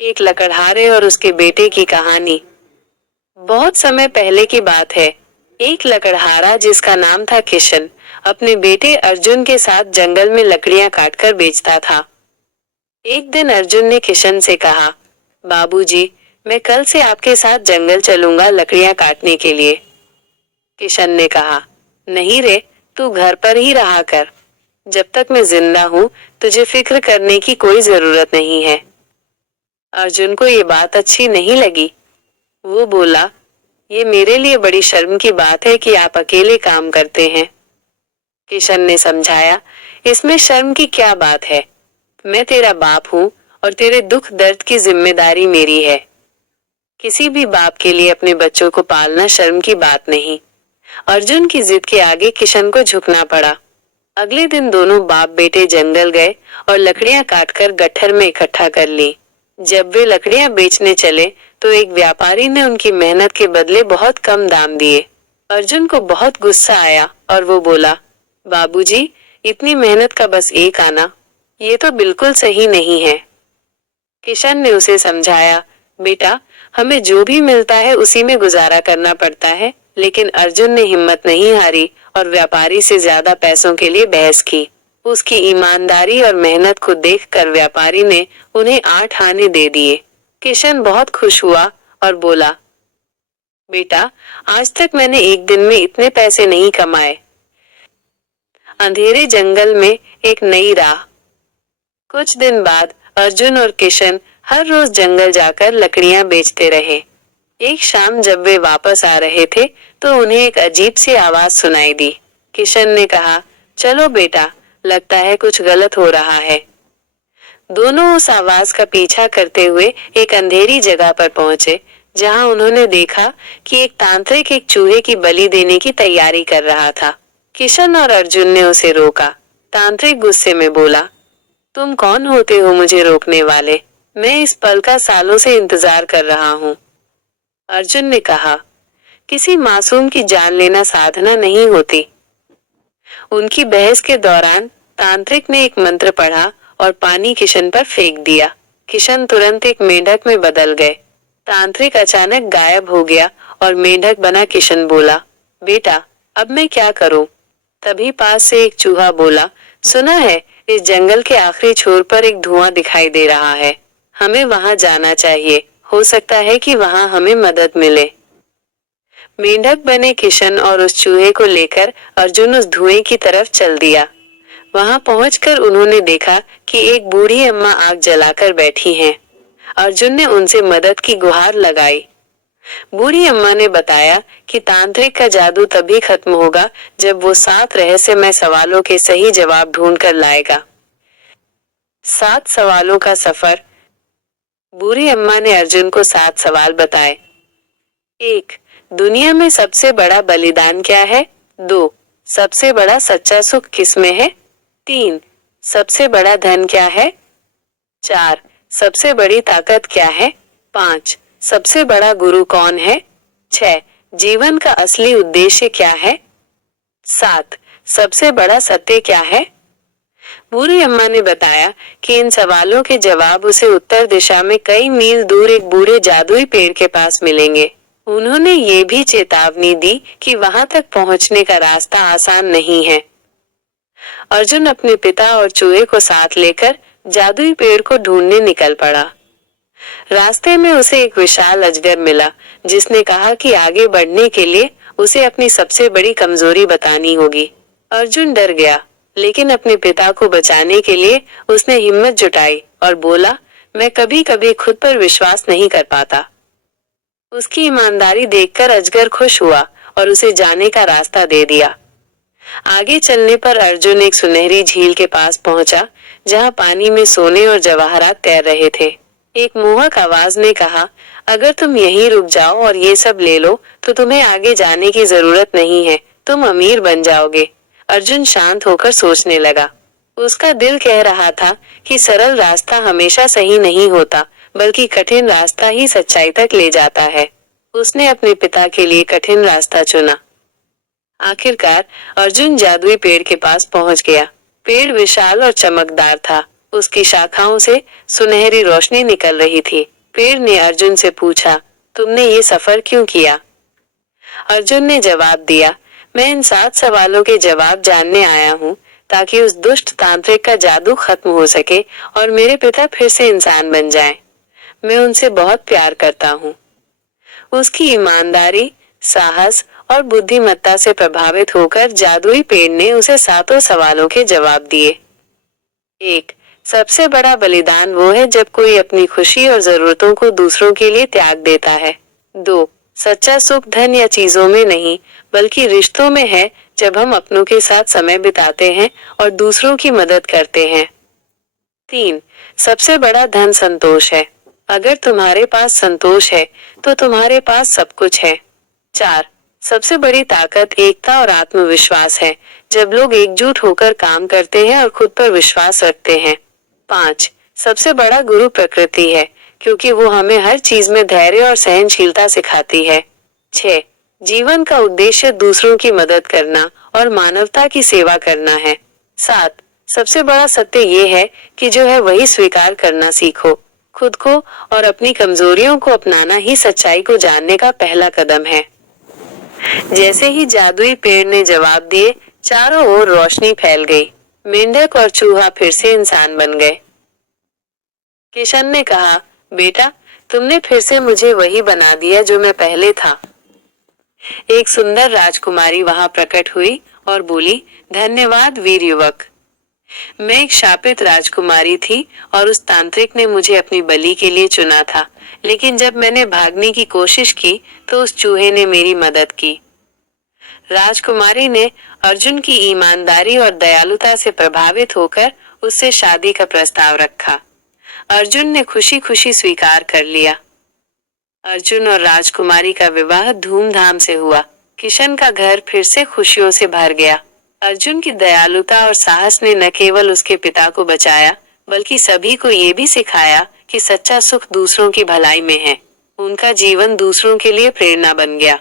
एक लकड़हारे और उसके बेटे की कहानी। बहुत समय पहले की बात है। एक लकड़हारा जिसका नाम था किशन अपने बेटे अर्जुन के साथ जंगल में लकड़ियां काटकर बेचता था। एक दिन अर्जुन ने किशन से कहा, बाबूजी, मैं कल से आपके साथ जंगल चलूंगा लकड़ियां काटने के लिए। किशन ने कहा, नहीं रे, तू घर पर ही रहा कर। जब तक मैं जिंदा हूँ तुझे फिक्र करने की कोई जरूरत नहीं है। अर्जुन को ये बात अच्छी नहीं लगी। वो बोला, ये मेरे लिए बड़ी शर्म की बात है कि आप अकेले काम करते हैं। किशन ने समझाया, इसमें शर्म की क्या बात है। मैं तेरा बाप हूँ और तेरे दुख दर्द की जिम्मेदारी मेरी है। किसी भी बाप के लिए अपने बच्चों को पालना शर्म की बात नहीं। अर्जुन की जिद के आगे किशन को झुकना पड़ा। अगले दिन दोनों बाप बेटे जंगल गए और लकड़ियां काटकर गट्ठर में इकट्ठा कर ली। जब वे लकड़ियां बेचने चले तो एक व्यापारी ने उनकी मेहनत के बदले बहुत कम दाम दिए। अर्जुन को बहुत गुस्सा आया और वो बोला, बाबूजी, इतनी मेहनत का बस एक आना, ये तो बिल्कुल सही नहीं है। किशन ने उसे समझाया, बेटा, हमें जो भी मिलता है उसी में गुजारा करना पड़ता है। लेकिन अर्जुन ने हिम्मत नहीं हारी और व्यापारी से ज्यादा पैसों के लिए बहस की। उसकी ईमानदारी और मेहनत को देखकर व्यापारी ने उन्हें 8 आने दे दिए। किशन बहुत खुश हुआ और बोला, बेटा, आज तक मैंने एक दिन में इतने पैसे नहीं कमाए। अंधेरे जंगल में एक नई राह। कुछ दिन बाद अर्जुन और किशन हर रोज जंगल जाकर लकड़ियां बेचते रहे। एक शाम जब वे वापस आ रहे थे तो उन्हें एक अजीब सी आवाज सुनाई दी। किशन ने कहा, चलो बेटा, लगता है कुछ गलत हो रहा है। दोनों उस आवाज का पीछा करते हुए एक अंधेरी जगह पर पहुंचे, जहां उन्होंने देखा कि एक तांत्रिक एक चूहे की बलि देने की तैयारी कर रहा था। किशन और अर्जुन ने उसे रोका। तांत्रिक गुस्से में बोला, तुम कौन होते हो मुझे रोकने वाले? मैं इस पल का सालों से इंतजार कर रहा हूँ। अर्जुन ने कहा, किसी मासूम की जान लेना साधना नहीं होती। उनकी बहस के दौरान तांत्रिक ने एक मंत्र पढ़ा और पानी किशन पर फेंक दिया। किशन तुरंत एक मेंढक में बदल गए। तांत्रिक अचानक गायब हो गया और मेंढक बना किशन बोला, बेटा, अब मैं क्या करूं? तभी पास से एक चूहा बोला, सुना है इस जंगल के आखिरी छोर पर एक धुआं दिखाई दे रहा है। हमें वहां जाना चाहिए, हो सकता है कि वहां हमें मदद मिले। मेंढक बने किशन और उस चूहे को लेकर अर्जुन उस धुएं की तरफ चल दिया। वहां पहुंचकर उन्होंने देखा कि एक बूढ़ी अम्मा आग जलाकर बैठी हैं। अर्जुन ने उनसे मदद की गुहार लगाई। बूढ़ी अम्मा ने बताया कि तांत्रिक का जादू तभी खत्म होगा जब वो 7 रहस्यमय सवालों के सही जवाब ढूंढ कर लाएगा। 7 सवालों का सफर। बूढ़ी अम्मा ने अर्जुन को 7 सवाल बताए। 1. दुनिया में सबसे बड़ा बलिदान क्या है? 2. सबसे बड़ा सच्चा सुख किसमें है? 3. सबसे बड़ा धन क्या है? 4. सबसे बड़ी ताकत क्या है? 5. सबसे बड़ा गुरु कौन है? 6. जीवन का असली उद्देश्य क्या है? 7. सबसे बड़ा सत्य क्या है? बूढ़ी अम्मा ने बताया कि इन सवालों के जवाब उसे उत्तर दिशा में कई मील दूर एक बूढ़े जादुई पेड़ के पास मिलेंगे। उन्होंने ये भी चेतावनी दी कि वहां तक पहुंचने का रास्ता आसान नहीं है। अर्जुन अपने पिता और चूहे को साथ लेकर जादुई पेड़ को ढूंढने निकल पड़ा। रास्ते में उसे एक विशाल अजगर मिला, जिसने कहा कि आगे बढ़ने के लिए उसे अपनी सबसे बड़ी कमजोरी बतानी होगी। अर्जुन डर गया, लेकिन अपने पिता को बचाने के लिए उसने हिम्मत जुटाई और बोला, मैं कभी कभी खुद पर विश्वास नहीं कर पाता। उसकी ईमानदारी देखकर अजगर खुश हुआ और उसे जाने का रास्ता दे दिया। आगे चलने पर अर्जुन एक सुनहरी झील के पास पहुंचा, जहां पानी में सोने और जवाहरात तैर रहे थे। एक मोहक आवाज ने कहा, अगर तुम यहीं रुक जाओ और ये सब ले लो तो तुम्हें आगे जाने की जरूरत नहीं है, तुम अमीर बन जाओगे। अर्जुन शांत होकर सोचने लगा। उसका दिल कह रहा था कि सरल रास्ता हमेशा सही नहीं होता, बल्कि कठिन रास्ता ही सच्चाई तक ले जाता है। उसने अपने पिता के लिए कठिन रास्ता चुना। आखिरकार अर्जुन जादुई पेड़ के पास पहुंच गया। पेड़ विशाल और चमकदार था। उसकी शाखाओं से सुनहरी रोशनी निकल रही थी। पेड़ ने अर्जुन से पूछा, तुमने ये सफर क्यों किया? अर्जुन ने जवाब दिया, मैं इन 7 सवालों के जवाब जानने आया हूँ ताकि उस दुष्ट तांत्रिक का जादू खत्म हो सके और मेरे पिता फिर से इंसान बन जाएं। मैं उनसे बहुत प्यार करता हूँ। उसकी ईमानदारी, साहस और बुद्धिमत्ता से प्रभावित होकर जादुई पेड़ ने उसे 7 सवालों के जवाब दिए। 1. सबसे बड़ा बलिदान वो है जब कोई अपनी खुशी और जरूरतों को दूसरों के लिए त्याग देता है। 2. सच्चा सुख धन या चीजों में नहीं, बल्कि रिश्तों में है, जब हम अपनों के साथ समय बिताते हैं और दूसरों की मदद करते हैं। 3. सबसे बड़ा धन संतोष है। अगर तुम्हारे पास संतोष है तो तुम्हारे पास सब कुछ है। 4. सबसे बड़ी ताकत एकता और आत्मविश्वास है, जब लोग एकजुट होकर काम करते हैं और खुद पर विश्वास रखते हैं। 5. सबसे बड़ा गुरु प्रकृति है, क्योंकि वो हमें हर चीज में धैर्य और सहनशीलता सिखाती है। 6. जीवन का उद्देश्य दूसरों की मदद करना और मानवता की सेवा करना है। 7. सबसे बड़ा सत्य ये है कि जो है वही स्वीकार करना सीखो। खुद को और अपनी कमजोरियों को अपनाना ही सच्चाई को जानने का पहला कदम है। जैसे ही जादुई पेड़ ने जवाब दिए, चारों ओर रोशनी फैल गई। मेंढक और चूहा फिर से इंसान बन गए। किशन ने कहा, बेटा, तुमने फिर से मुझे वही बना दिया जो मैं पहले था। एक सुंदर राजकुमारी वहां प्रकट हुई और बोली, धन्यवाद वीर युवक। मैं एक शापित राजकुमारी थी और उस तांत्रिक ने मुझे अपनी बलि के लिए चुना था, लेकिन जब मैंने भागने की कोशिश की तो उस चूहे ने मेरी मदद की। राजकुमारी ने अर्जुन की ईमानदारी और दयालुता से प्रभावित होकर उससे शादी का प्रस्ताव रखा। अर्जुन ने खुशी खुशी स्वीकार कर लिया। अर्जुन और राजकुमारी का विवाह धूमधाम से हुआ। किशन का घर फिर से खुशियों से भर गया। अर्जुन की दयालुता और साहस ने न केवल उसके पिता को बचाया, बल्कि सभी को ये भी सिखाया कि सच्चा सुख दूसरों की भलाई में है। उनका जीवन दूसरों के लिए प्रेरणा बन गया।